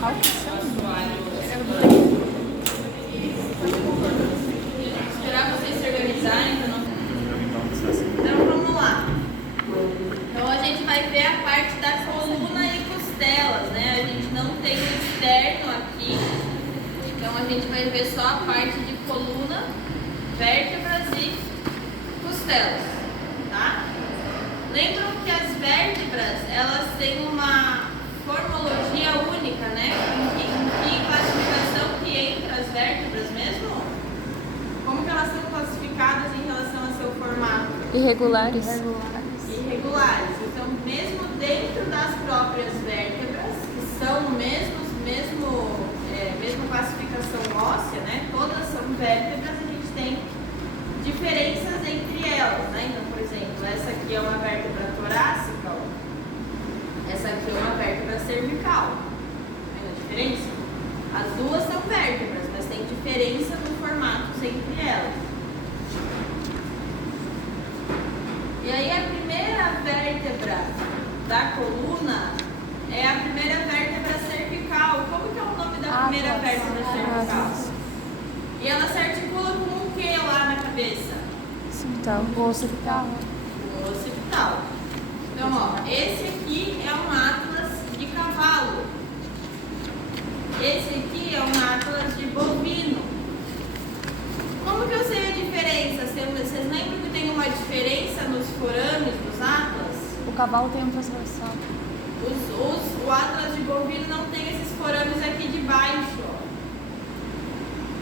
Qual que são? Esperar vocês se organizarem para não... Então vamos lá. Então a gente vai ver a parte da coluna e costelas, né? A gente não tem o externo aqui. Então a gente vai ver só a parte de coluna, vértebras e costelas, tá? Lembram que as vértebras, elas têm uma formologia única, né? Em que classificação que entra as vértebras mesmo? Como que elas são classificadas em relação ao seu formato? Irregulares. Irregulares. Então, mesmo dentro das próprias vértebras, que são mesma classificação óssea, né? Todas são vértebras, a gente tem diferenças entre elas, né? Então, por exemplo, essa aqui é uma vértebra torácica, ó. Essa aqui é uma vértebra cervical. Tá vendo a diferença? As duas são vértebras, mas tem diferença no formato entre elas. E aí a primeira vértebra da coluna é a primeira vértebra cervical. Como que é o nome da primeira vértebra cervical? E ela se articula com o que lá na cabeça? Occipital. O occipital. O occipital. Então, ó, esse aqui é um atlas de cavalo. Esse aqui é um atlas de bovino. Como que eu sei a diferença? Vocês lembram que tem uma diferença nos forames dos atlas? O cavalo tem um transversal. O atlas de bovino não tem esses forames aqui de baixo, ó.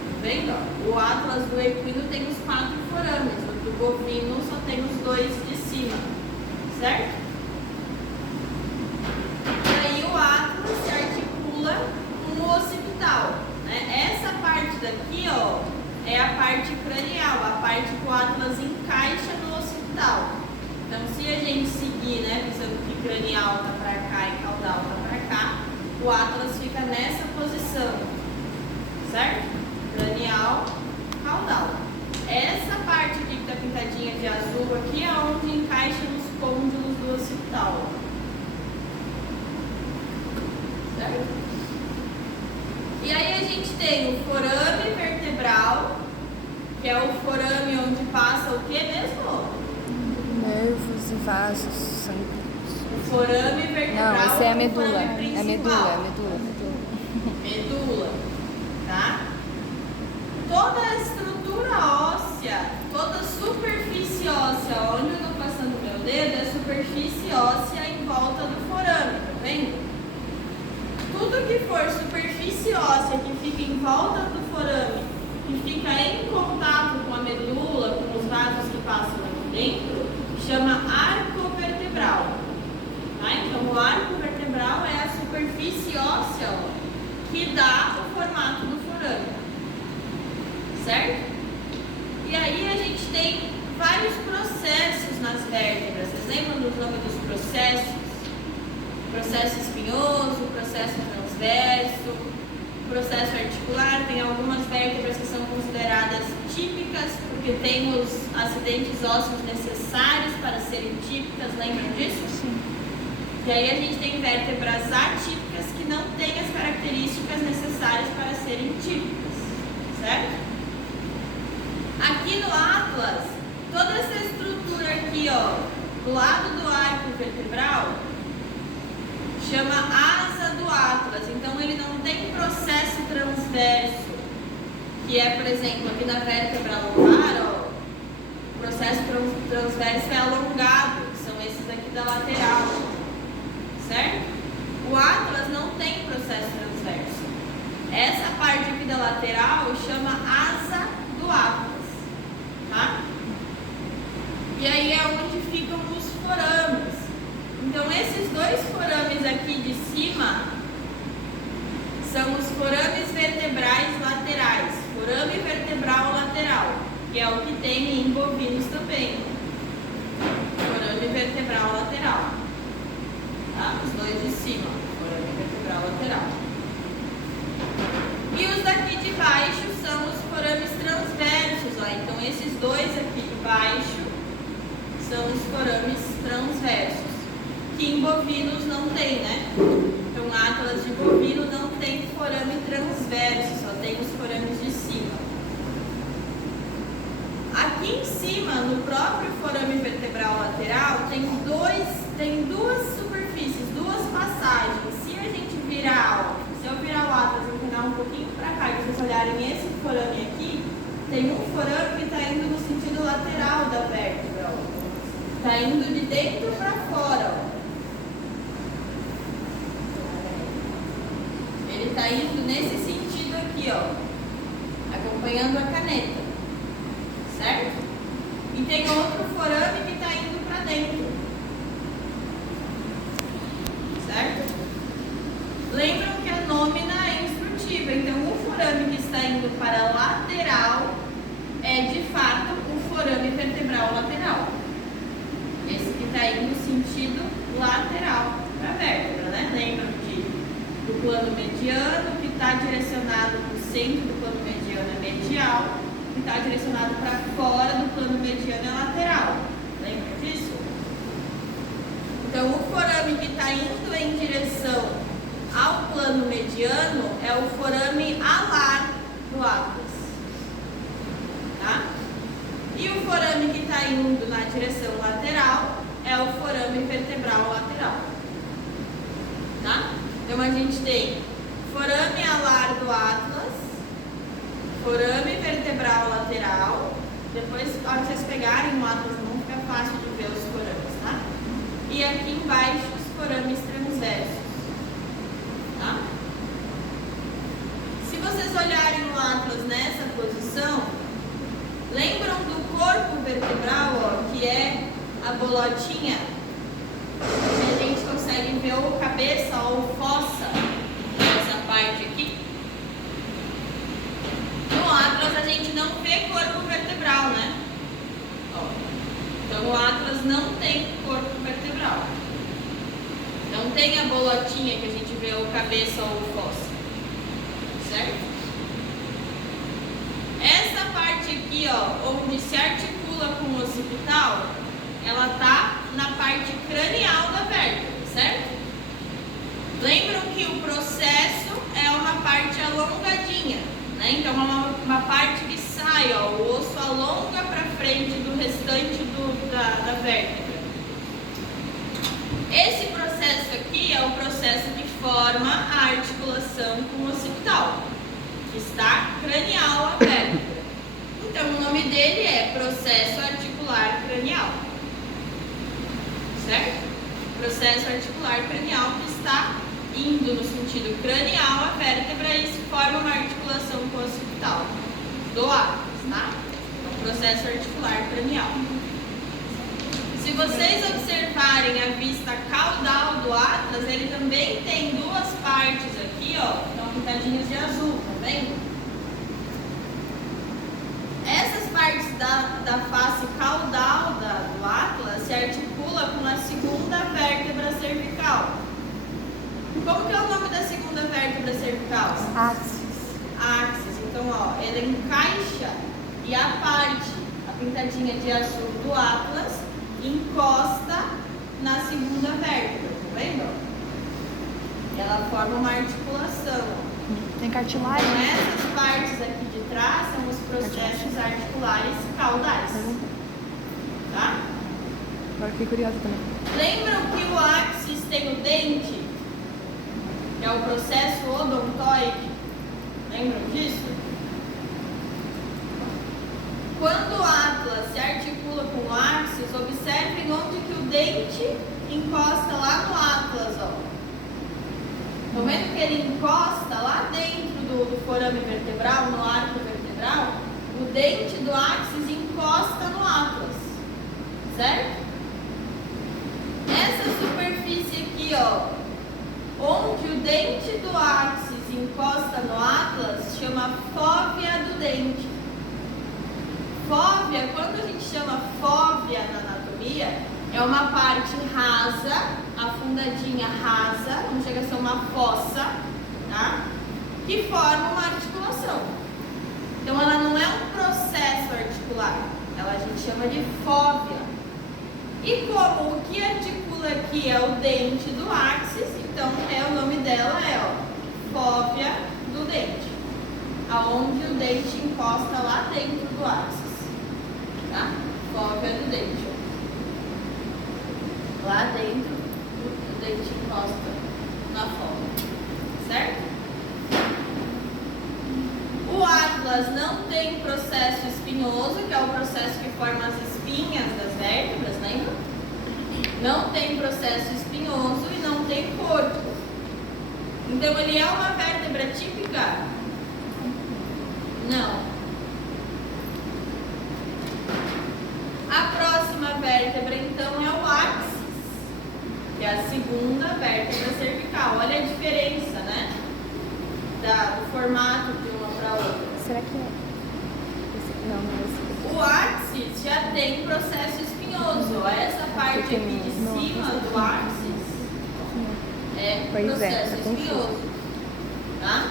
Tá vendo? Ó? O atlas do equino tem os 4 forames, o do bovino só tem os 2 de cima, certo? E aí o atlas se articula com o occipital, né? Essa parte daqui, ó, é a parte cranial, a parte que o atlas encaixa no occipital. Então, se a gente seguir, né, pensando que cranial tá para cá e caudal tá para cá, o atlas fica nessa posição, certo? Cranial, caudal. Essa parte aqui que tá pintadinha de azul aqui é onde encaixa nos côndilos do occipital. Certo? E aí a gente tem o forame vertebral, que é o forame onde passa o que mesmo? Nervos e vasos, sangue. O forame vertebral. Não, esse é a medula. O forame É principal. Medula, tá? Toda a estrutura óssea, toda a superfície óssea, onde eu estou passando meu dedo, é a superfície óssea em volta do forame, tá vendo? Tudo que for superfície óssea que fica em volta do forame e fica em contato com a medula, com os vasos que passam aqui dentro, chama arco vertebral. Tá? Então, o arco vertebral é a superfície óssea, ó, que dá o formato do forame. Certo? E aí a gente tem vários processos nas vértebras. Vocês lembram do nome dos processos? Processo espinhoso, processo transverso, processo articular. Tem algumas vértebras que são consideradas típicas porque têm os acidentes ósseos necessários para serem típicas. Lembram disso? Sim. E aí a gente tem vértebras atípicas que não têm as características necessárias para serem típicas, certo? Aqui no atlas, toda essa estrutura aqui, ó, do lado do arco vertebral, chama asa do atlas. Então ele não tem processo transverso, que é, por exemplo, aqui na vértebra lombar, ó, o processo transverso é alongado, que são esses aqui da lateral, certo? O atlas não tem processo transverso. Essa parte aqui da lateral chama asa do atlas, tá? E aí é onde ficam os forames. Então esses 2 forames aqui de cima são os forames vertebrais laterais, forame vertebral lateral, que é o que tem em bovinos também. Forame vertebral lateral. Tá? Os 2 de cima, forame vertebral lateral. E os daqui de baixo são os forames transversos, ó. Então esses 2 aqui de baixo são os forames transversos, que em bovinos não tem, né? Então, atlas de bovino não tem cima, no próprio forame vertebral lateral, tem duas superfícies, duas passagens. Se a gente virar, se eu virar o Atlas e inclinar um pouquinho para cá, e vocês olharem esse forame aqui, tem um forame que está indo no sentido lateral da vértebra. Está indo de dentro para fora. Ó. Ele está indo nesse sentido aqui, ó, acompanhando a caneta, certo? E tem outro forame que está indo para dentro, certo? Lembram que a nômina é instrutiva, então o forame que está indo para a lateral é de fato o forame vertebral lateral. Esse que está indo no sentido lateral para a vértebra, né? Lembram do plano mediano, que está direcionado para o centro do plano mediano é medial, que está direcionado para fora do plano mediano é lateral. Lembra disso? Então, o forame que está indo em direção ao plano mediano é o forame alar do Atlas. Tá? E o forame que está indo na direção lateral é o forame vertebral lateral. Tá? Então a gente tem forame alar do Atlas, forame vertebral lateral. Depois, para vocês pegarem o Atlas, não fica fácil de ver os forames, tá? E aqui embaixo os forames transversos, tá? Se vocês olharem o Atlas nessa posição, lembram do corpo vertebral, ó, que é a bolotinha? A gente consegue ver ou cabeça ou fossa nessa parte aqui. No Atlas a gente não vê corpo vertebral, né? Ó. Então o Atlas não tem corpo vertebral. Não tem a bolotinha que a gente vê ou cabeça ou fossa. Certo? Essa parte aqui, ó, onde se articula com o occipital, ela tá na parte cranial da vértebra, certo? Lembram que o processo é uma parte alongadinha, né? Então é uma parte que sai, ó, o osso alonga para frente do restante da vértebra. Esse processo aqui é o processo que forma a articulação com o occipital, que está cranial à vértebra. Então o nome dele é processo articular cranial. Certo? Processo articular cranial que está indo no sentido cranial à vértebra e se forma uma articulação com o occipital do Atlas, tá? Então, processo articular cranial. Se vocês observarem a vista caudal do Atlas, ele também tem duas partes aqui, ó, estão pintadinhas de azul, tá vendo? Essas partes da face caudal do Atlas se articula com a segunda vértebra cervical. Como que é o nome da segunda vértebra cervical? Axis. Axis. Então, ó, ele encaixa e a pintadinha de azul do Atlas encosta na segunda vértebra, tá vendo? Ela forma uma articulação. Tem cartilagem. Então, essas partes aqui de trás são os processos articulares caudais. Tá? Agora fiquei curiosa também. Lembram que o axis tem o dente? Que é o processo odontoide. Lembram disso? Quando o Atlas se articula com o axis, observem onde que o dente encosta lá no Atlas, ó. Estão vendo que ele encosta lá dentro do forame vertebral, no arco vertebral? O dente do axis encosta no Atlas, certo? Essa superfície aqui, ó, onde o dente do axis encosta no Atlas, chama fóvea do dente. Fóvea, quando a gente chama fóvea na anatomia, é uma parte rasa, afundadinha rasa, não chega a ser uma fossa, tá? Que forma uma articulação. Então ela não é um processo articular, ela a gente chama de fóvea. E como o que articula aqui é o dente do axis, então o nome dela é, ó, fóvea do dente, aonde o dente encosta lá dentro do axis, tá? fóvea do dente. Lá dentro, o dente encosta na fóvea, certo? O atlas não tem processo espinhoso, que é o processo que forma as espinhas das vértebras, lembra? Não tem processo espinhoso e não tem corpo. Então, ele é uma vértebra típica? Não. A próxima vértebra, então, é o áxis, que é a segunda vértebra cervical. Olha a diferença, né? Do formato de uma para outra. Será que é? Não, não é esse. O áxis já tem processo espinhoso. Essa parte aqui de cima do áxis é processo espinhoso. Tá?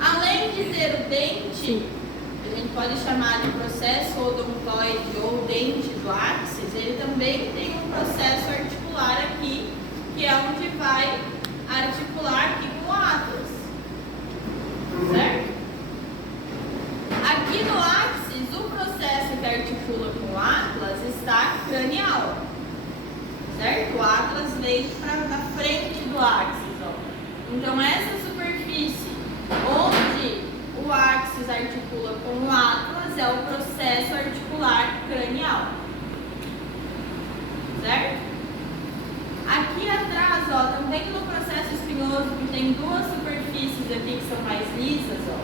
Além de ter o dente, a gente pode chamar de processo odontoide ou dente do áxis, ele também tem um processo articular aqui, que é onde vai articular aqui com o atlas. Certo? Aqui no áxis, o processo que articula com o atlas está cranial. Certo? O atlas vem na frente do áxis. Ó. Então, essa superfície onde o áxis articula com o atlas é o processo articular cranial. Certo? Aqui atrás, ó, também no processo espinhoso, que tem duas superfícies aqui que são mais lisas, ó.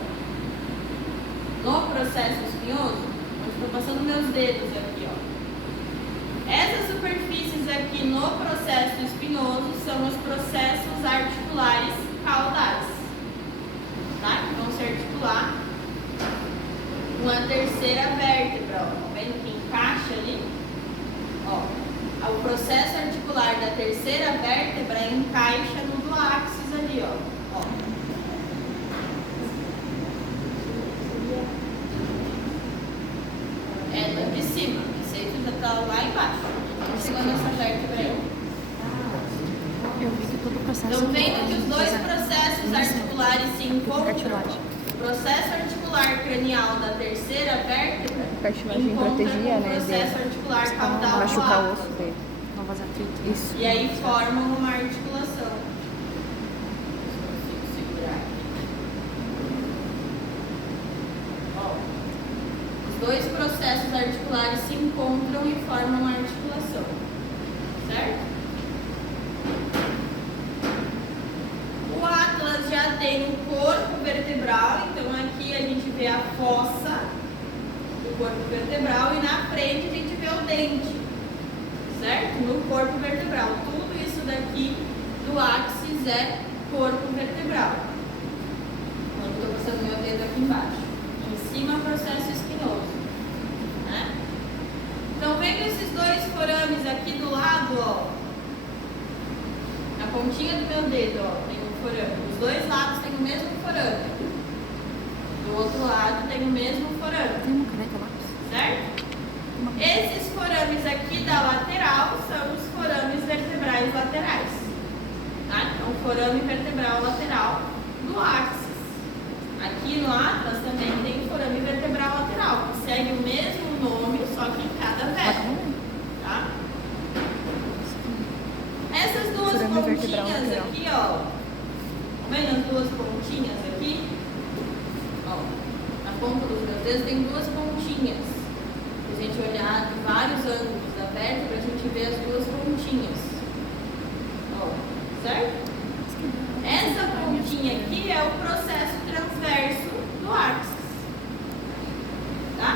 No processo espinhoso, eu estou passando meus dedos aqui, ó. Essas superfícies aqui no processo espinhoso são os processos articulares caudais, tá? Que vão se articular com a terceira vértebra, ó. Tá vendo que encaixa ali? Ó, o processo articular da terceira vértebra encaixa no do áxis ali, ó. É da de cima, esse aí já tá lá embaixo. Chegando essa vértebra aí. Eu vi que todo o processo... Estão vendo que os dois processos articulares se encontram? Cartilagem. O processo articular cranial da terceira vértebra Cartilagem encontra protegia, com o né? processo De articular não caudal do machucar o ápice. osso dele. Não vazar atrito. Isso. E aí formam uma articulação. Consigo segurar aqui. Ó, os dois processos articulares se encontram e formam uma articulação. Certo? O atlas já tem um corpo vertebral, então aqui a gente vê a fossa do corpo vertebral e na frente a gente vê o dente, certo? No corpo vertebral. Tudo isso daqui do áxis é corpo vertebral. Eu estou passando meu dedo aqui embaixo. Em cima, processo espinhoso. Né? Então, vendo esses dois forames aqui do lado, ó, na pontinha do meu dedo, ó, tem um forame. Os dois lados têm o mesmo forame. Do outro lado tem o mesmo forame. Tem uma caneta lápis? Certo? Esses forames aqui da lateral são os forames vertebrais laterais. Tá? Então, forame vertebral lateral do áxis. Aqui no atlas também tem forame vertebral lateral, que segue o mesmo nome, só que em cada vértebra. Tá? Essas duas Forame vertebral pontinhas lateral. aqui, ó. Tá vendo as duas pontinhas aqui? Ó, na ponta dos meus dedos tem duas pontinhas. Se a gente olhar de vários ângulos da vértebra, a gente vê as duas pontinhas. Ó, certo? Essa pontinha aqui é o processo transverso do áxis. Tá?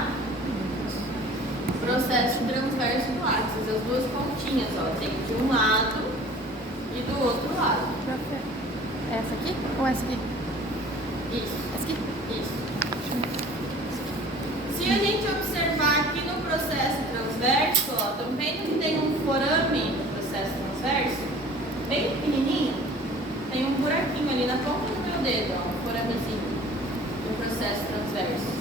Processo transverso do áxis. As duas pontinhas, ó. Tem de um lado e do outro lado. É essa aqui ou essa aqui? Isso. Essa aqui? Isso. Se a gente observar aqui no processo transverso, ó, estão vendo que tem um forame no processo transverso? Bem pequenininho. Tem um buraquinho ali na ponta do meu dedo, ó, um foramezinho no processo transverso.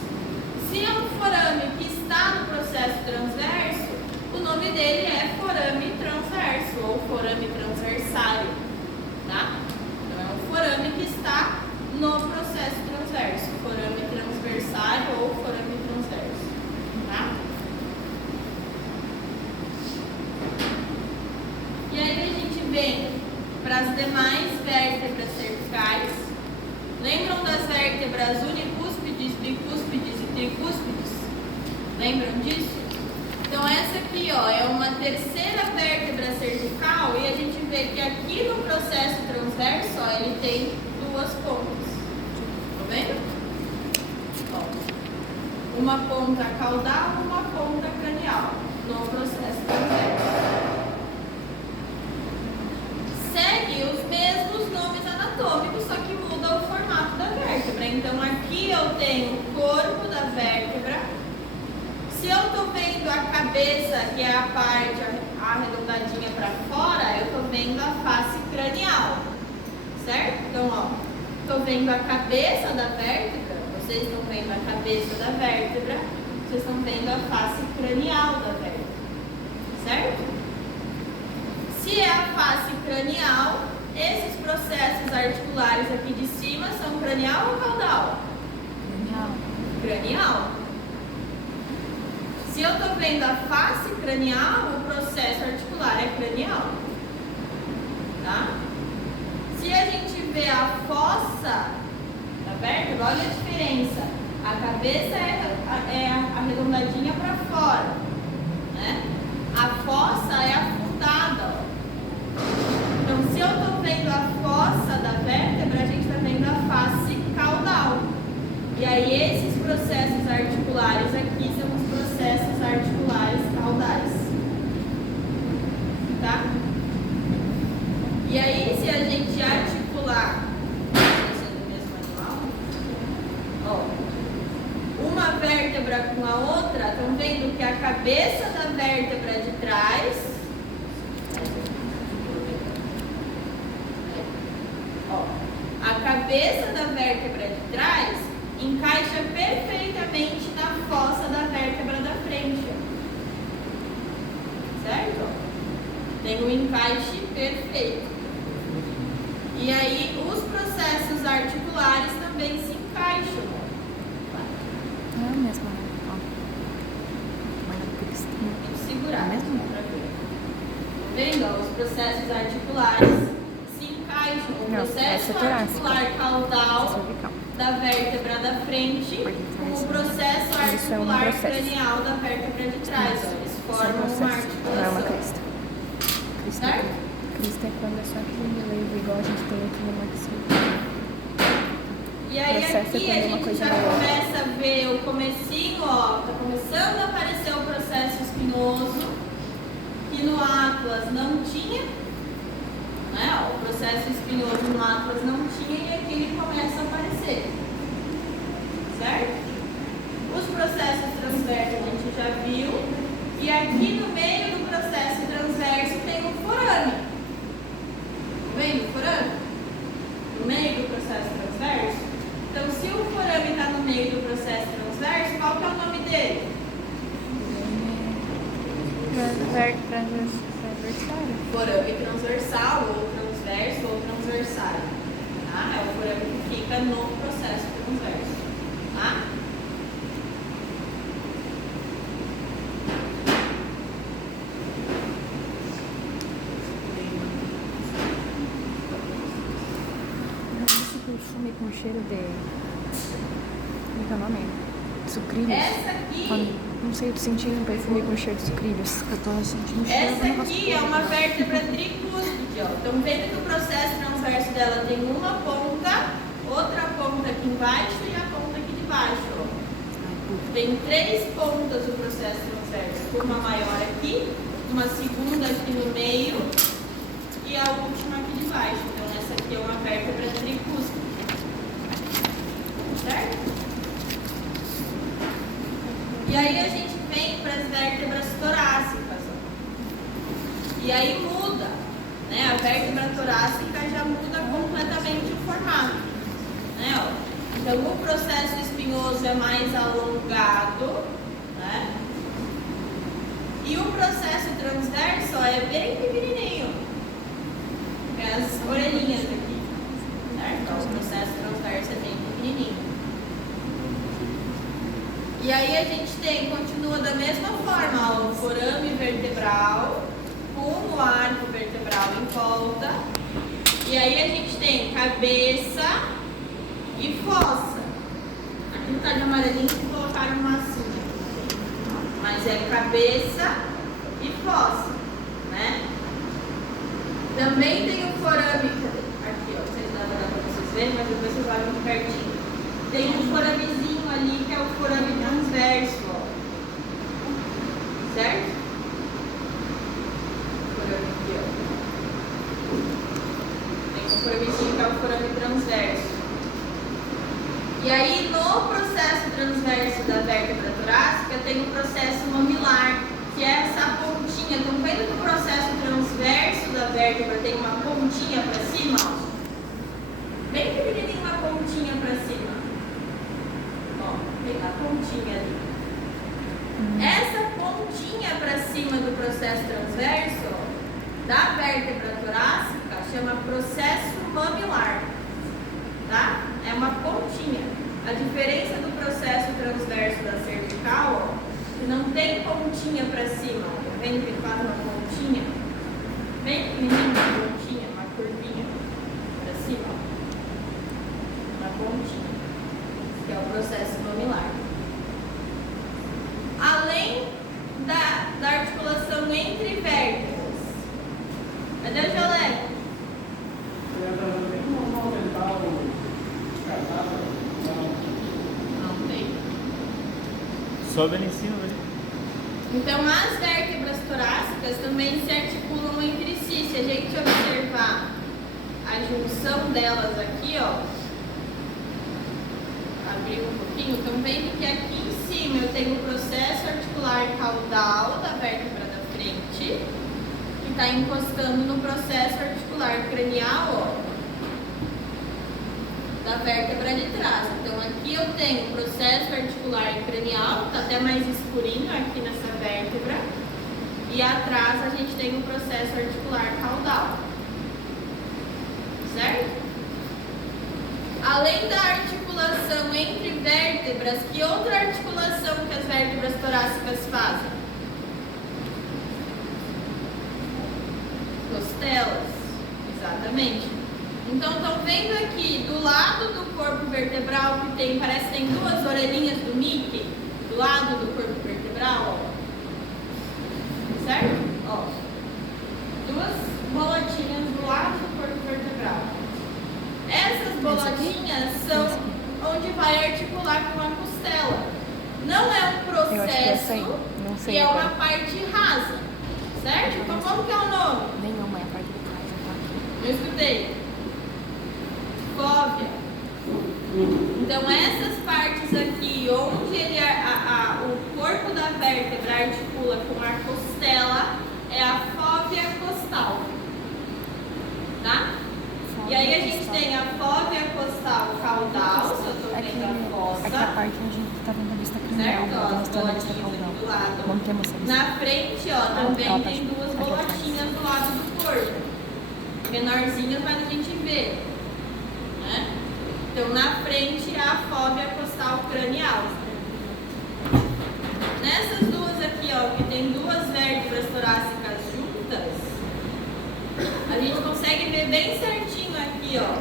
Se é um forame que está no processo transverso, o nome dele é forame transverso ou forame transversário, tá? Então é um forame que está no processo transverso, forame transversário ou forame transverso, tá? mais vértebras cervicais. Lembram das vértebras unicúspides, bicúspides e tricúspides? Lembram disso? Então essa aqui, ó, é uma terceira vértebra cervical e a gente vê que aqui no processo transverso, ó, ele tem duas pontas. Tá vendo? Ó, uma ponta caudal e uma ponta cranial no processo transverso. Segue os mesmos nomes anatômicos, só que muda o formato da vértebra. Então aqui eu tenho o corpo da vértebra. Se eu estou vendo a cabeça, que é a parte arredondadinha para fora, eu estou vendo a face cranial, certo? Então, ó, estou vendo a cabeça da vértebra, vocês estão vendo a cabeça da vértebra, vocês estão vendo a face cranial da vértebra, certo? Se é a face cranial, esses processos articulares aqui de cima são cranial ou caudal? Cranial. Cranial. Se eu estou vendo a face cranial, o processo articular é cranial. Tá? Se a gente vê a fossa da vértebra, olha a diferença. A cabeça é arredondadinha para fora, né? A fossa é afundada, ó. Então, se eu estou vendo a fossa da vértebra, a gente está vendo a face caudal. E aí, esses processos articulares aqui são os processos articulares caudais. Tá? E aí, se a gente articular, ó, uma vértebra com a outra, estão vendo que a cabeça da vértebra de trás, a cabeça da vértebra de trás encaixa perfeitamente na fossa da vértebra da frente. Certo? Tem um encaixe perfeito. E aí os processos articulares também se encaixam. É a mesma, né? Ó. Tem que segurar. É mesmo? Pra ver. Tá vendo? Ó, os processos articulares se encaixam. O Não, processo essa é articular caudal cervical. da vértebra da frente com o processo Isso é um articular processo. cranial da vértebra de trás. Ó, eles Isso é um formam uma processo, não é uma articulação. crista. Crista, Certo? crista é quando é só aquele relevo, igual a gente tem aqui no maxilo. E aí Processo é aqui quando a uma gente coisa já é outra. começa a ver o comecinho, ó, tá começando a aparecer o processo espinhoso, que no Atlas não tinha, né? Ó, o processo espinhoso no Atlas não tinha e aqui ele começa a aparecer, certo? Os processos transversos a gente já viu, e aqui no meio do processo transverso tem o forame. Tá vendo o forame? No meio do processo transverso? Então, se o forame está no meio do processo transverso, qual que é o nome dele? Transversal. Forame transversal, ou transverso, ou transversal. Tá? É o forame que fica no processo transverso. Tá? Esse perfume com cheiro de... Como é que é o nome? Sucrilhos. Essa aqui, Não sei, eu tô sentindo um perfume com cheiro de sucrilhos. Eu tô sentindo um cheiro essa aqui é uma vértebra tricúspide, ó. Estão vendo que o processo transverso dela tem uma ponta, outra ponta aqui embaixo e a ponta aqui de baixo, ó. Tem 3 pontas o processo transverso. Uma maior aqui, uma segunda aqui no meio e a última aqui de baixo. Então essa aqui é uma vértebra tricúspide. Certo? E aí a gente vem para as vértebras torácicas. Ó. E aí muda, né? A vértebra torácica já muda completamente o formato, né? Ó. Então o processo espinhoso é mais alongado, né? E o processo transverso, ó, é bem pequenininho. É as orelhinhas aqui, certo? Ó, o processo transverso é bem pequenininho. E aí a gente continua da mesma forma, ó, o forame vertebral com o arco vertebral em volta. E E aí a gente tem cabeça e fossa. Aqui não tá de amarelinho que colocaram massinha. Mas é cabeça e fossa, né? Também tem o forame, aqui ó, não sei se dá pra vocês verem, mas depois vocês olham de pertinho. Tem um foramezinho ali que é o forame transverso, ó. Certo? Forame aqui, ó. Tem um foramezinho que é o forame transverso. E aí, no processo transverso da vértebra torácica, tem o processo mamilar, que é essa pontinha. Estão vendo que o processo transverso da vértebra tem uma pontinha para cima? Ó? Bem pequenininha, uma pontinha para cima. Ó, tem a pontinha ali. Essa pontinha para cima do processo transverso, ó, da vértebra torácica chama processo mamilar. Tá? É uma pontinha. A diferença do processo transverso da cervical, ó, que não tem pontinha para cima, ó. Tá vendo que ele faz uma pontinha? Bem pequenininha, uma pontinha, uma curvinha para cima, ó. Uma pontinha, que é o processo mamilar. Além da articulação entre vértebras. Cadê o jaleco? Não tem. Sobe ali em cima, né? Então, as vértebras torácicas também se articulam entre si. Se a gente observar a junção delas aqui, ó, abrir um pouquinho, estão vendo que aqui em cima eu tenho o processo articular caudal da vértebra da frente, que está encostando no processo articular cranial, ó, da vértebra de trás. Então aqui eu tenho o processo articular cranial, está até mais escurinho aqui nessa vértebra, e atrás a gente tem o processo articular caudal, certo? Além da articulação entre vértebras, que outra articulação que as vértebras torácicas fazem? Costelas, exatamente. Então, estão vendo aqui do lado do corpo vertebral que tem, parece que tem duas orelhinhas do Mickey, do lado do corpo vertebral, ó. Certo? Ó. Duas bolotinhas do lado do corpo vertebral. Essas bolotinhas são onde vai articular com a costela. Não é um processo, não sei e é agora. uma parte rasa. Certo? Então, como que é o nome? Nenhuma, é a parte de trás, tá aqui. Eu escutei. Fóvea. Então, essas partes aqui, onde ele, o corpo da vértebra articula com a costela, é a fóvea costal. Tá? E aí a gente tem a fóvea costal caudal, se eu estou vendo a fossa. Aqui é a parte onde a gente está vendo a vista cranial, Certo? Ó, as mostrando a vista bolotinhas caudal. aqui do lado. Não temos essa vista. Na frente, ó, também tem duas bolotinhas do lado do corpo. Menorzinhas, mas a gente vê. Né? Então, na frente, a fóvea costal cranial. Nessas duas aqui, ó, que tem duas vértebras torácicas juntas, a gente consegue ver bem certinho aqui, ó,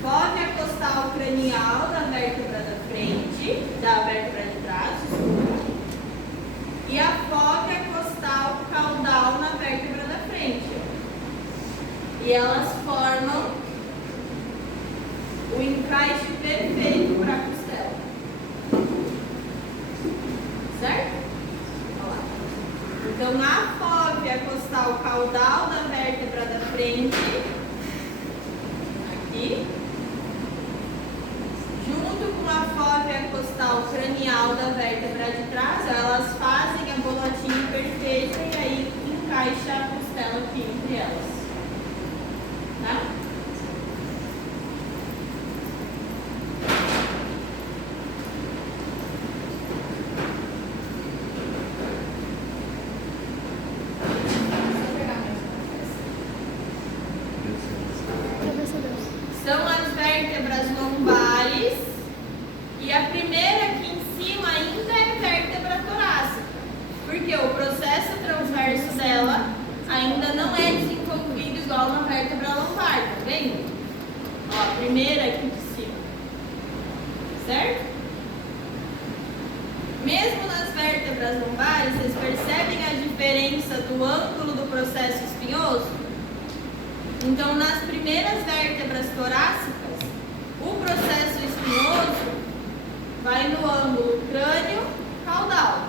fóvea costal cranial da vértebra da frente, da vértebra de trás, desculpa, e a fóvea costal caudal na vértebra da frente. E elas formam o encaixe perfeito para a costela. Certo? Olha lá. Então, na fóvea costal caudal da vértebra da frente, aqui, junto com a fóvea costal cranial da vértebra de trás, elas fazem a bolotinha perfeita e aí encaixa a costela aqui entre elas. Tá? São as vértebras lombares e a primeira aqui em cima ainda é vértebra torácica, porque o processo transverso dela ainda não é desenvolvido igual na vértebra lombar, tá vendo? primeira aqui de cima. Certo? Mesmo nas vértebras lombares, vocês percebem a diferença do ângulo do processo espinhoso? Então, nas primeiras vértebras torácicas, o processo espinhoso vai no ângulo crânio-caudal.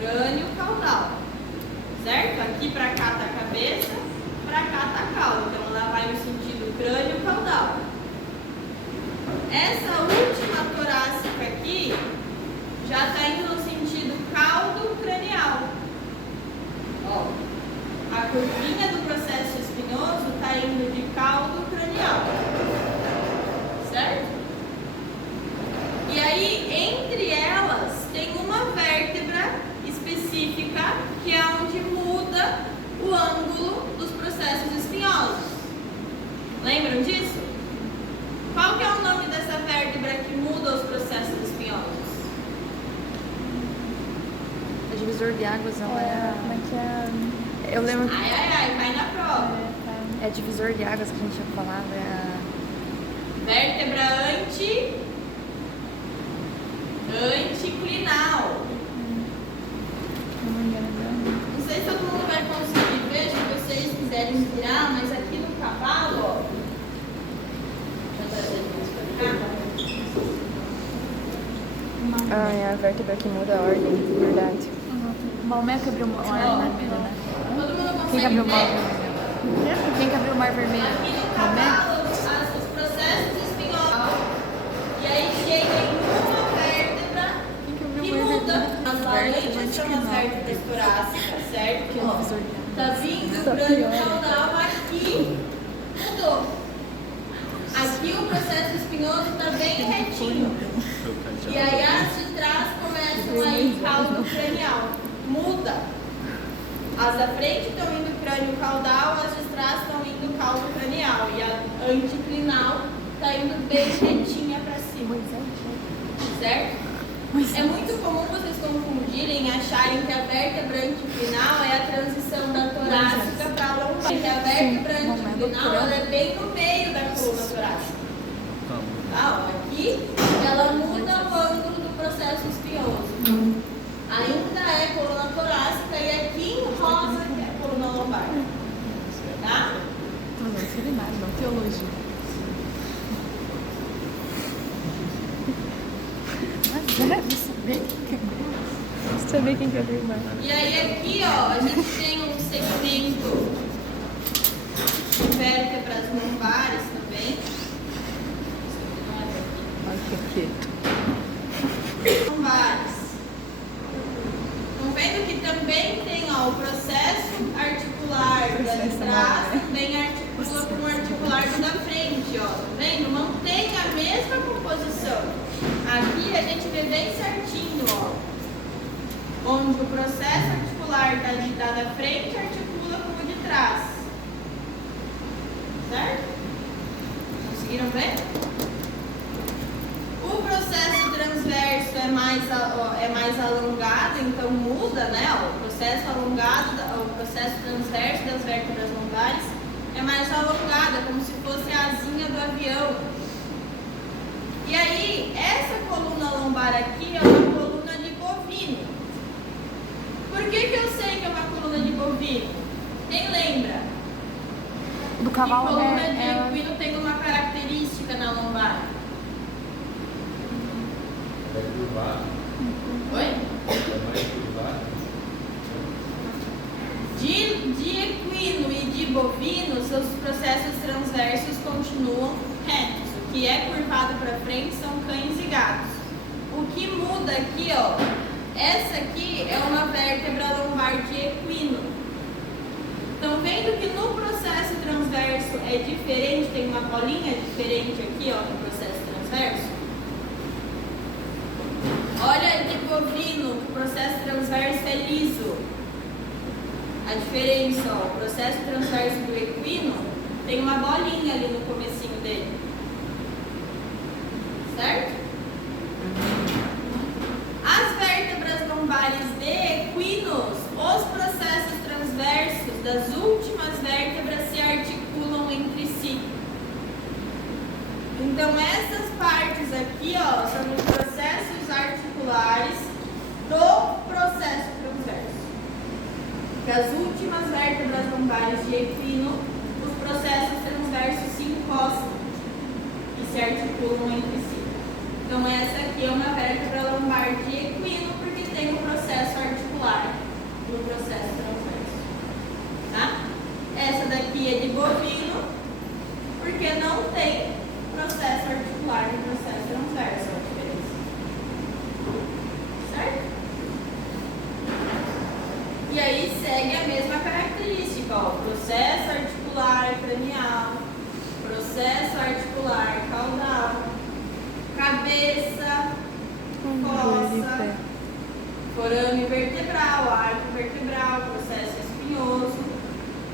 Crânio-caudal. Certo? Aqui para cá está a cabeça, para cá está a cauda. Então, ela vai no sentido crânio-caudal. Essa última torácica aqui já está indo no sentido caldo cranial. Ó, a curvinha do processo espinhoso está indo de caldo cranial. Certo? E aí, entre elas, tem uma vértebra específica que é onde muda o ângulo dos processos espinhosos. Lembram disso? Qual que é o nome dessa vértebra que muda os processos espinhosos? O divisor de águas, ela é... Como é que é? Eu lembro... Ai, cai na prova. É divisor de águas que a gente já falava, é a... Vértebra anticlinal. Não me engano. Não sei se todo mundo vai conseguir ver, se vocês quiserem virar, mas aqui no cavalo, ó. Deixa eu trazer aqui pra cá. Ah, é a vértebra que muda a ordem, verdade. O Maomé que abriu o mar vermelho, né? Todo mundo Quem que consegue abriu o mar ver? vermelho? Quem que abriu o mar vermelho? Aqui no Maomé? cavalo, os processos espinhosos. E aí chega em uma vértebra Quem que abriu que o mar muda. vermelho? As valentes são as vértebras torácicas, certo? Que é o divisor de águas. Tá vindo o Só crânio piora. caudal aqui, mudou. Aqui o processo espinhoso tá bem retinho. E aí as de trás começam a ir caldo cranial. Muda. As da frente estão indo crânio caudal, as de trás estão indo caldo cranial. E a anticlinal tá indo bem retinha para cima. Certo? É muito comum vocês confundirem e acharem que a vértebra anticlinal é a transição da torácica para a lombar. Que a vértebra anticlinal ela é bem no meio da coluna torácica. Tá? Ó, aqui ela muda o ângulo do processo espinhoso. Ainda é coluna torácica e aqui em rosa que é coluna lombar. Tá? Tô fazendo seminário, não teologia. Mas deve saber quem que abriu o mar. E aí aqui, ó, a gente tem um segmento de vértebras lombares também. Olha que quieto. Lombares. Estão vendo que também tem, ó, o processo articular da de trás, também articula com o articular do da frente, ó. Tá vendo? Mantém a mesma composição. Aqui a gente vê bem certinho, ó. Onde o processo articular da frente articula com o de trás. Certo? Conseguiram ver? O processo transverso é mais alongado, então muda, né? O processo alongado, o processo transverso das vértebras lombares é mais alongado, é como se fosse a asinha do avião. E aí, essa coluna lombar aqui é uma coluna de bovino. Por que eu sei que é uma coluna de bovino? Quem lembra? Do Que cavalo coluna de é equino tem uma característica na lombar? É curvado. Oi? É mais curvado. De equino e de bovino, seus processos transversos continuam retos. O que é curvado para frente são cães e gatos. O que muda aqui, ó, essa aqui é uma vértebra lombar de equino. Estão vendo que no processo transverso é diferente, tem uma bolinha diferente aqui, ó, no processo transverso? Olha de bovino, o processo transverso é liso. A diferença, ó, o processo transverso do equino tem uma bolinha ali no comecinho dele. Certo? As vértebras lombares de equinos, os processos transversos das últimas vértebras se articulam entre si. Então, essas partes aqui, ó, são os processos articulares do processo transverso. Que as últimas vértebras lombares de equino, os processos transversos se encostam e se articulam entre si. Então, essa aqui é uma vértebra lombar de equino, porque tem o processo articular do processo transverso. Tá? Essa daqui é de bovino, porque não tem processo articular e processo transverso, é a diferença. Certo? E aí segue a mesma característica, ó, processo articular cranial, processo articular caudal, cabeça, fossa, forame vertebral, arco vertebral, processo espinhoso.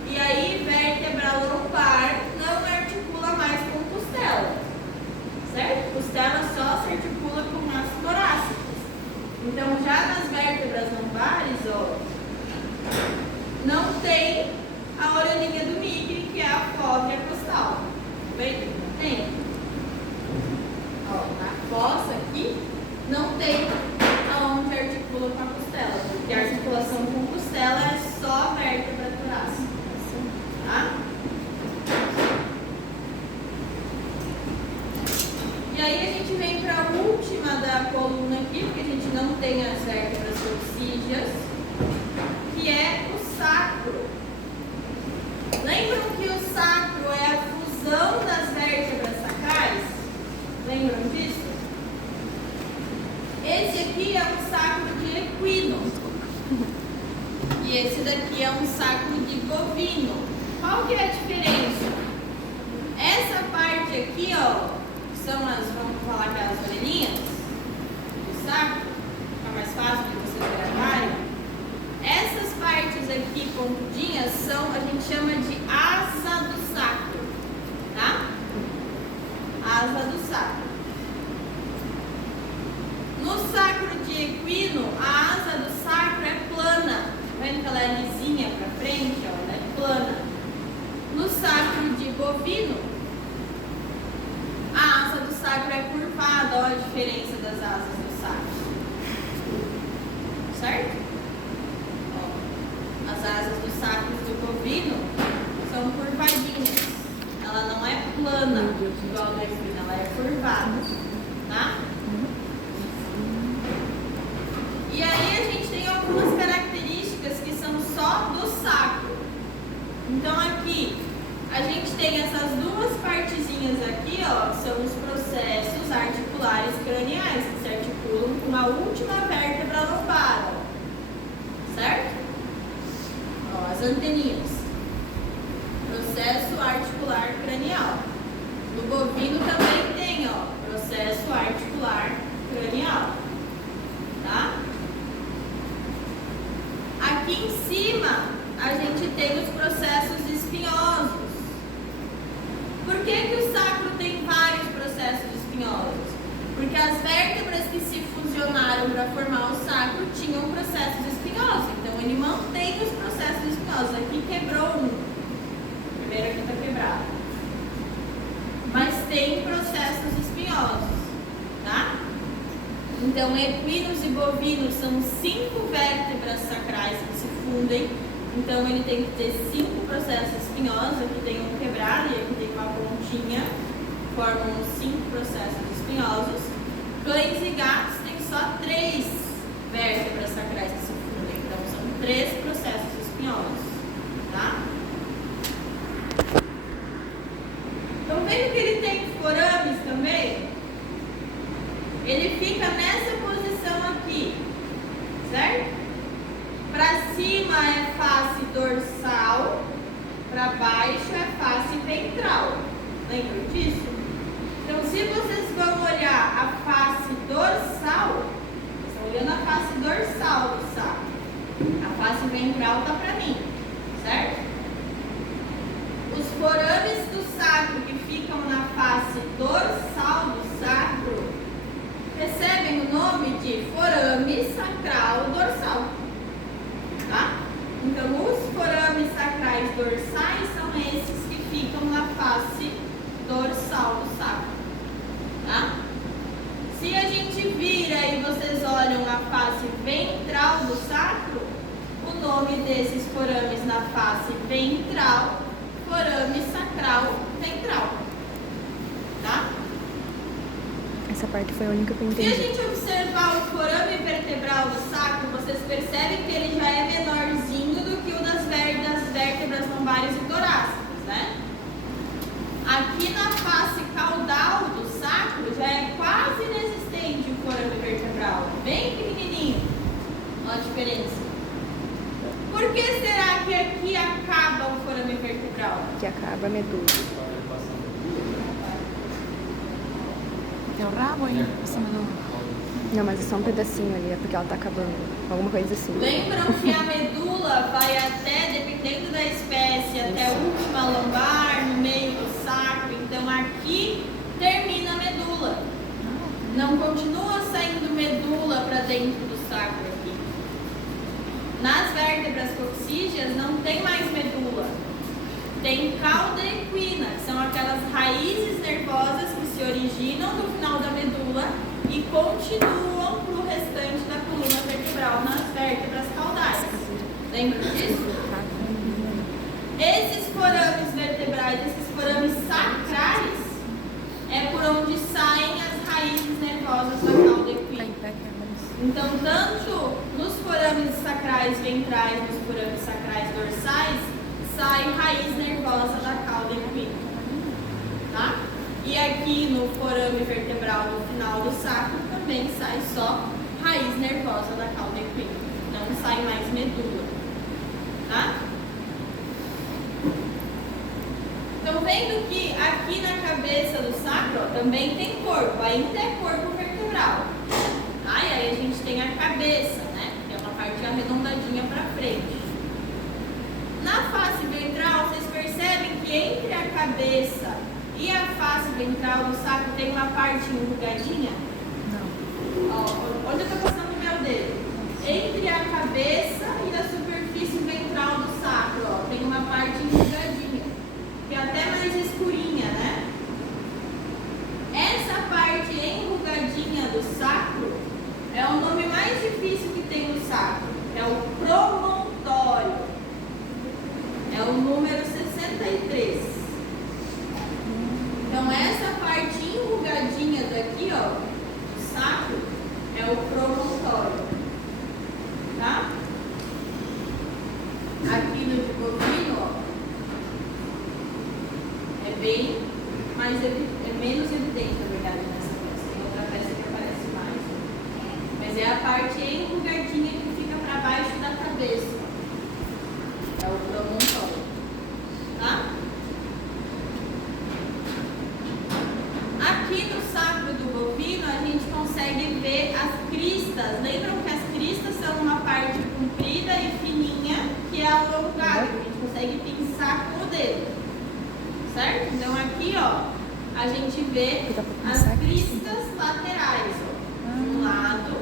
E aí, vértebra lombar não articula mais com costela, certo? Costela só se articula com as torácicas. Então, já nas vértebras lombares, ó, não tem a orelhinha do Mickey, que é a fóvea costal. Tá vendo? Não tem. Ó, na fossa aqui, não tem aonde articula com a costela, porque a articulação com costela é só a vértebra torácica. Tá? E aí a gente vem para a última da coluna aqui, porque a gente não tem as vértebras coxígeas, que é o sacro. Lembram que o sacro é a fusão das vértebras sacrais? Lembram disso? Esse aqui é um sacro de equino. E esse daqui é um sacro de bovino. Qual que é a diferença? Essa parte aqui, ó, são as, vamos falar que é as orelhinhas do sacro, fica mais fácil de vocês gravarem. Essas partes aqui pontudinhas são, a gente chama de asa do sacro, tá? Asa do sacro. No sacro de equino, a asa do sacro é plana. Tá vendo que ela é lisinha pra frente, ó, ela é plana. No sacro de bovino, a asa do sacro é curvada. Olha a diferença das asas do sacro. Certo? Ó, as asas do sacro do bovino são curvadinhas. Ela não é plana, igual a da equina, ela é curvada. Tá? E aí a gente tem algumas características que são só do sacro. Então aqui a gente tem essas duas partezinhas aqui, ó, que são os processos articulares craniais, que se articulam com a última vértebra lombar, ó, certo? Ó, as anteninhas. Processo articular cranial. No bovino também tem, ó, processo articular cranial, tá? Aqui em cima a gente tem os processos espinhosos. Por que o sacro tem vários processos espinhosos? Porque as vértebras que se fusionaram para formar o sacro tinham processos espinhosos. Então ele mantém os processos espinhosos. Aqui quebrou um. O primeiro aqui está quebrado. Mas tem processos espinhosos, tá? Então equinos e bovinos são 5 vértebras sacrais que se fundem. Então ele tem que ter 5 processos espinhosos. Aqui tem um quebrado e aqui tem uma pontinha. Formam 5 processos espinhosos. Cães e gatos têm só 3 vértebras sacrais que se fundem. Então são 3 processos espinhosos. Tá? Estão vendo que ele tem forames também? Ele fica nessa posição aqui. Certo? Para cima é face dorsal, para baixo é face ventral. Lembram disso? Então, se vocês vão olhar a face dorsal, vocês estão olhando a face dorsal do sacro. A face ventral está para mim, certo? Os forames do sacro que ficam na face dorsal do sacro recebem o nome de forame sacral dorsal. Tá? Então, os forames sacrais dorsais são esses que ficam na face dorsal do sacro. face ventral do sacro, o nome desses forames na face ventral, forame sacral ventral. Tá? Essa parte foi a única que eu Se a entendi. gente observar o forame vertebral do sacro, vocês percebem que ele já é menorzinho do que o das vértebras lombares e torácicas, né? Aqui na face caudal do sacro já é quase inexistente o forame vertebral, bem pequenininho. Olha a diferença. Por que será que aqui acaba o forame vertebral? Que acaba a medula. É o rabo aí, acima do... Não, mas é só um pedacinho ali, é porque ela tá acabando. Alguma coisa assim. Lembram que a medula vai até, dependendo da espécie, até a última lombar, no meio do sacro. Então aqui termina a medula. Não continua saindo medula para dentro do sacro aqui. Nas vértebras coxígeas não tem mais medula. Tem cauda equina, que são aquelas raízes nervosas que se originam no final da medula e continuam para o restante da coluna vertebral nas vértebras caudais. Lembra disso? Esses forames vertebrais, esses forames sacrais, é por onde saem as raízes nervosas da cauda equina. Então, tanto nos forames sacrais ventrais, nos forames sacrais dorsais, sai raiz nervosa da cauda equina. Tá? E aqui no forame vertebral no final do sacro também sai só raiz nervosa da cauda equina. Não sai mais medula. Tá? Estão vendo que aqui na cabeça do sacro ó, também tem corpo, ainda é corpo vertebral. Tá? E aí a gente tem a cabeça, né? Que é uma parte arredondadinha para frente. Na face ventral, vocês percebem que entre a cabeça e a face ventral do sacro tem uma parte enrugadinha? Não. Ó, onde eu estou passando o meu dedo? Entre a cabeça e a superfície ventral do sacro, ó, tem uma parte enrugadinha, que é até mais escurinha, né? Essa parte enrugadinha do sacro é o nome mais difícil que tem no sacro, é o promontório. É o número 63. Então, essa parte enrugadinha daqui, ó, do sacro, é o promontório. Tá? Aqui no de bovino, ó, é bem mais é menos evidente, na verdade, nessa peça. Tem outra peça que aparece mais. Mas é a parte enrugadinha que fica para baixo da cabeça. É o promontório. Tá? Aqui no sacro do bovino a gente consegue ver as cristas. Lembram que as cristas são uma parte comprida e fininha que é alongada, que a gente consegue pinçar com o dedo. Certo? Então aqui, ó, a gente vê as cristas laterais, ó, de um lado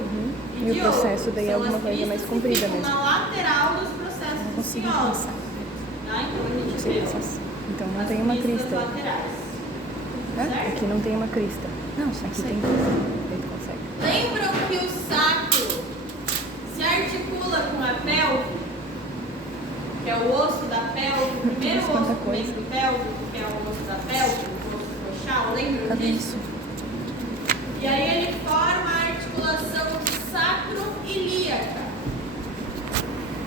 e E de o processo outro. daí é São alguma as coisa mais cristas que comprida ficam mesmo. na lateral dos processos Consegui espinhosos. pensar. Tá? Então a gente Sim, vê sim. Então não as tem uma cristas crista. laterais. Hã? Certo? Aqui não tem uma crista. Não, Aqui sei. tem crista. Daí tu consegue. Lembram que o sacro se articula com a pelve, que é o osso da pelve, o primeiro Nossa, quanta osso do membro pélvico, que é o osso da pelve, o osso coxal, lembram Cadê disso? isso? E aí ele forma a articulação sacro-ilíaca.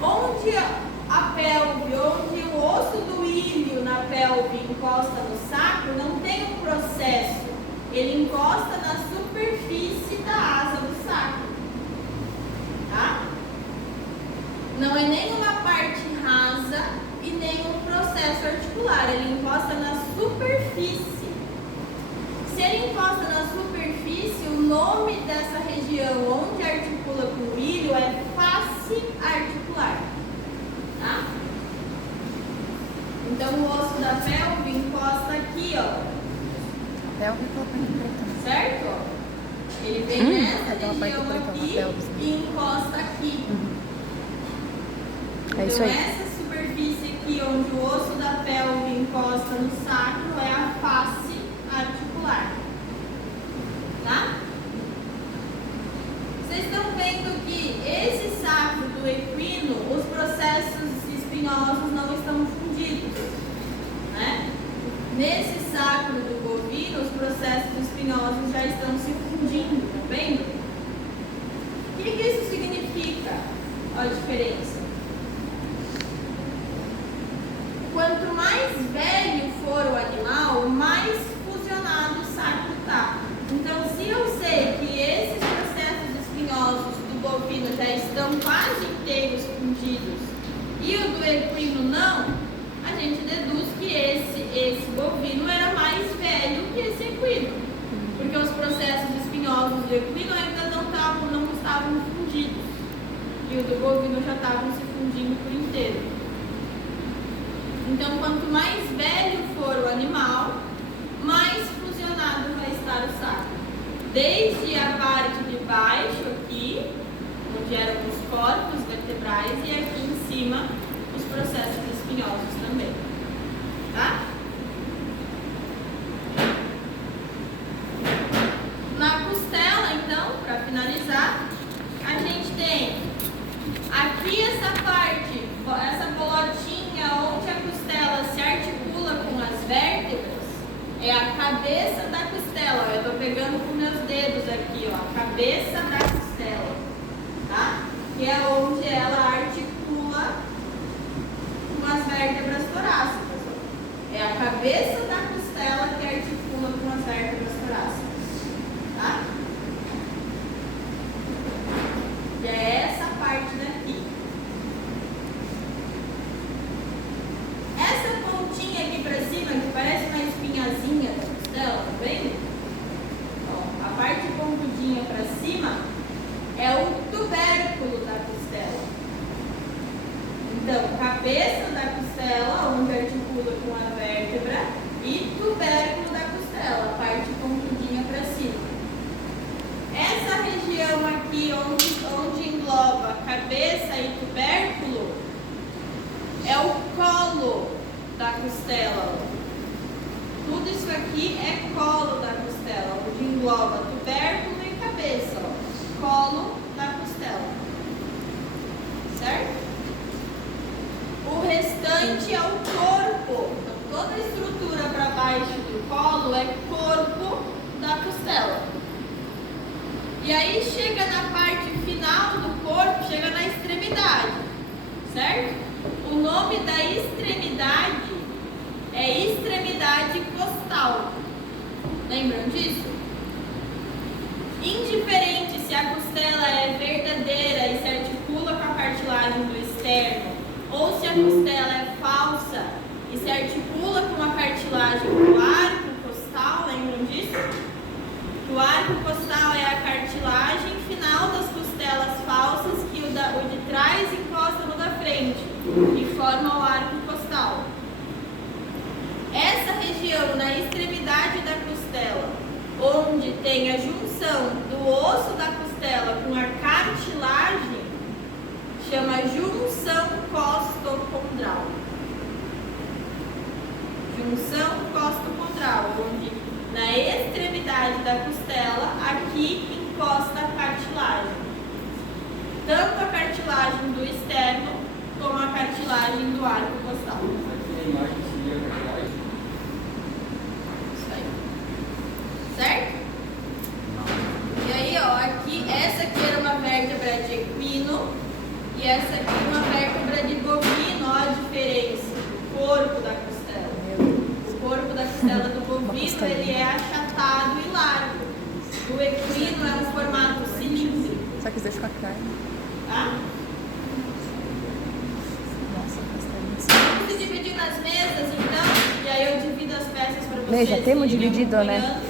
Onde a pelve, onde o osso do ilho na pelve encosta no sacro, não tem um processo. Ele encosta na superfície da asa do sacro. Tá? Não é nenhuma parte rasa e nem um processo articular. Ele encosta na superfície. Se ele encosta na superfície, o nome dessa região onde articula com o ilho é face articular. Tá? Então o osso da pelve encosta aqui, ó. Pelve e aquela parte preta, né? Certo? Ó. Ele vem nessa aquela parte região preta na aqui pelvis, né? e encosta aqui. É isso Então aí. essa superfície aqui onde o osso da pelve encosta no sacro é a face articular. Tá? Vocês estão vendo que espinhosos não estão fundidos, né? Nesse sacro do bovino, os processos espinhosos já estão se fundindo, tá vendo? O que isso significa? Olha a diferença. Quanto mais velho for o animal, mais fusionado o sacro está. Então, se eu sei que esses processos espinhosos do bovino já estão quase inteiros fundidos e o do equino não, a gente deduz que esse bovino era mais velho que esse equino, porque os processos espinhosos do equino ainda não estavam fundidos e o do bovino já estavam se fundindo por inteiro. Então, quanto mais velho for o animal, mais fusionado vai estar o sacro. Desde a parte de baixo aqui, onde eram os corpos vertebrais, e aqui em cima os processos espinhosos também. Tá? Na costela, então, para finalizar, a gente tem aqui essa parte, essa bolotinha onde a costela se articula com as vértebras, é a cabeça da costela. Eu estou pegando com meus dedos aqui, ó, a cabeça da costela, tá? Que é onde ela articula com as vértebras torácicas, ó. É a cabeça da costela que articula com as vértebras torácicas, tá? E é essa parte daqui. Essa pontinha aqui pra cima, que parece uma espinhazinha da costela, tá vendo? Ó, a parte pontudinha pra cima é o tubérculo da costela. Então, cabeça da costela, onde articula com a vértebra, e tubérculo da costela, a parte pontudinha pra cima. Essa região aqui, onde engloba cabeça e tubérculo, é o colo da costela. Tudo isso aqui é colo da costela, onde engloba tubérculo e cabeça. Ó. Colo da costela. Certo? O restante é o corpo. Então, toda a estrutura para baixo do colo é corpo da costela. E aí chega na parte final do corpo, chega na extremidade. Certo? O nome da extremidade é extremidade costal. Lembram disso? Indiferente se a costela é verdadeira e se articula com a cartilagem do externo, ou se a costela é falsa e se articula com a cartilagem do arco costal, lembram disso? O arco costal é a cartilagem final das costelas falsas que o de trás encosta no da frente e forma o arco costal. Essa região na extremidade da costela, onde tem a junção do osso da costela com a cartilagem, chama junção costocondral. Junção costocondral, onde na extremidade da costela, aqui encosta a cartilagem. Tanto a cartilagem do externo, como a cartilagem do arco costal. Aqui a imagem seria a cartilagem. Isso aí. Certo? E aí, ó, aqui, essa aqui era uma vértebra de equino e essa aqui é uma vértebra de bovino. Ó a diferença do corpo da costela. O corpo da costela do bovino, ele é achatado e largo. O equino é um formato cilíndrico. Só quiser ficar carne. Tá? Nossa, bastante. Vamos se dividir nas mesas, então. E aí eu divido as peças para vocês. Já temos irem dividido, né? acompanhando.